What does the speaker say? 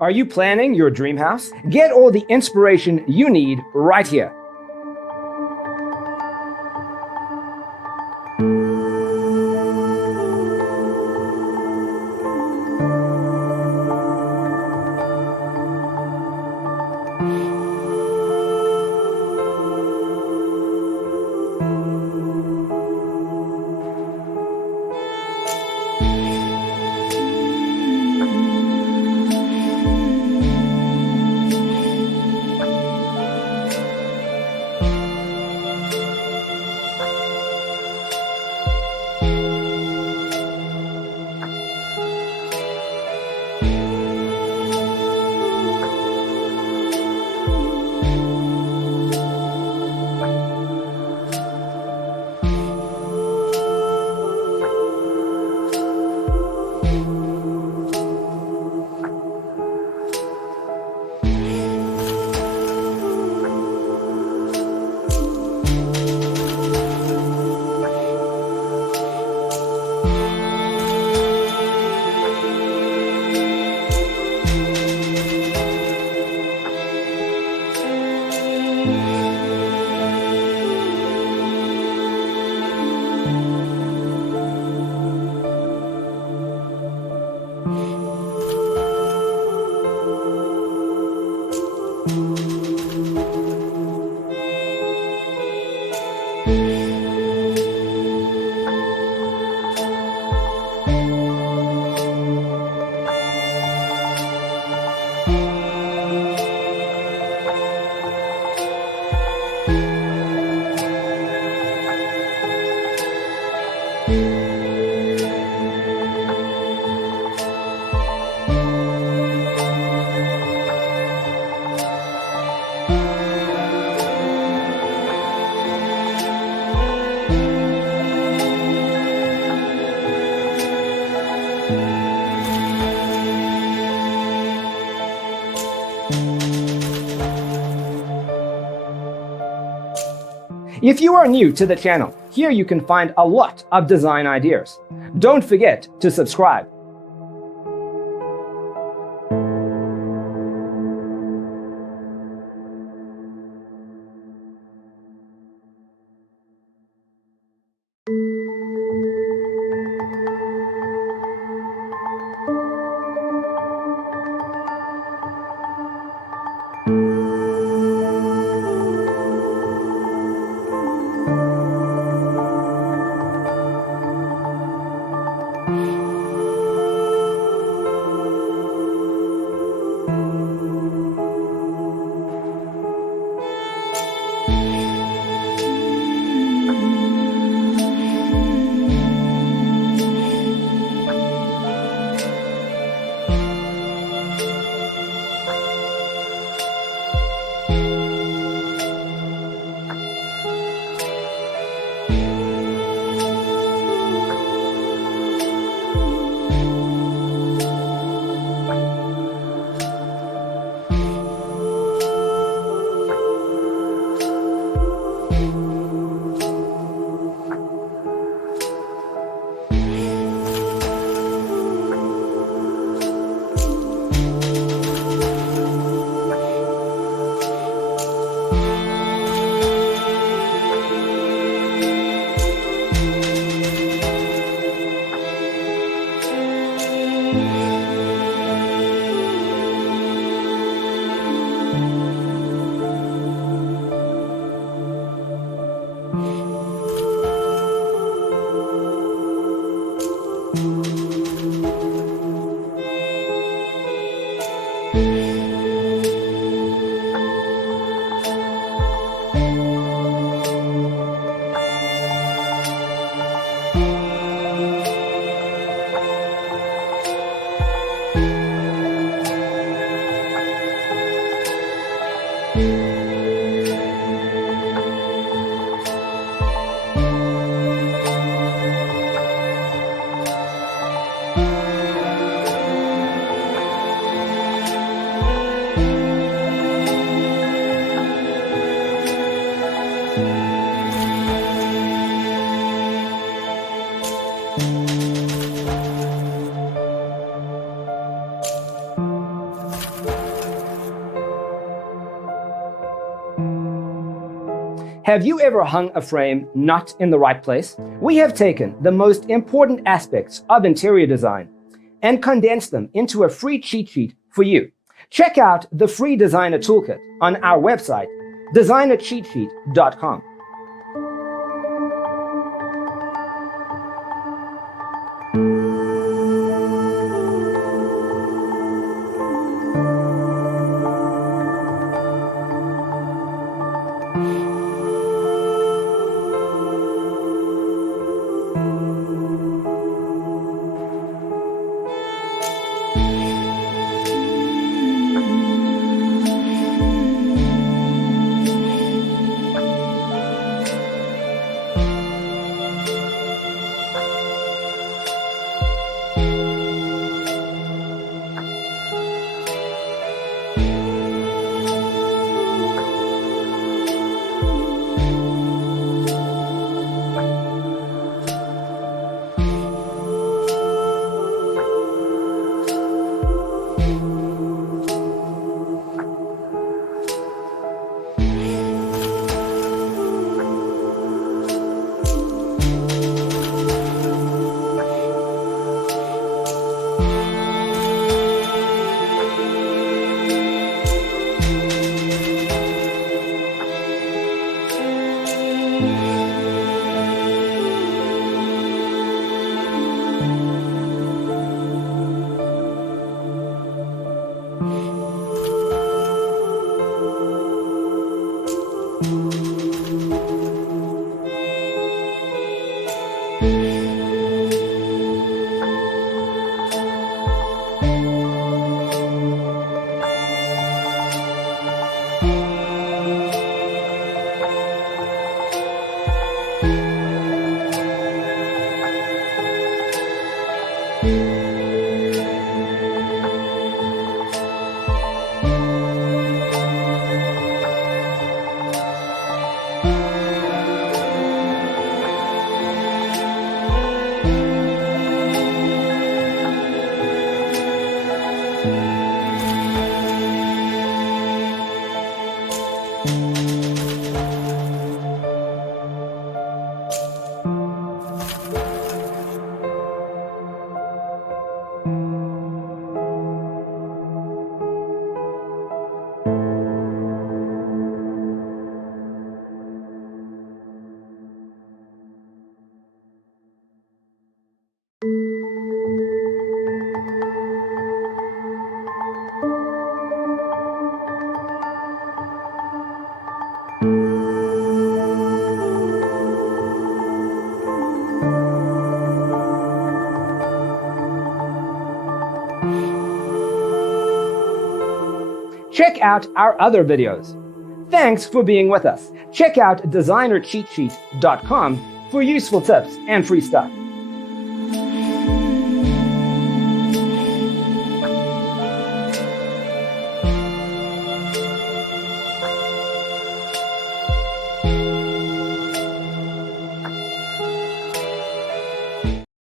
Are you planning your dream house? Get all the inspiration you need right here. If you are new to the channel, here you can find a lot of design ideas. Don't forget to subscribe. Have you ever hung a frame not in the right place? We have taken the most important aspects of interior design and condensed them into a free cheat sheet for you. Check out the free designer toolkit on our website, designercheatsheet.com. Check out our other videos. Thanks for being with us. Check out designercheatsheet.com for useful tips and free stuff.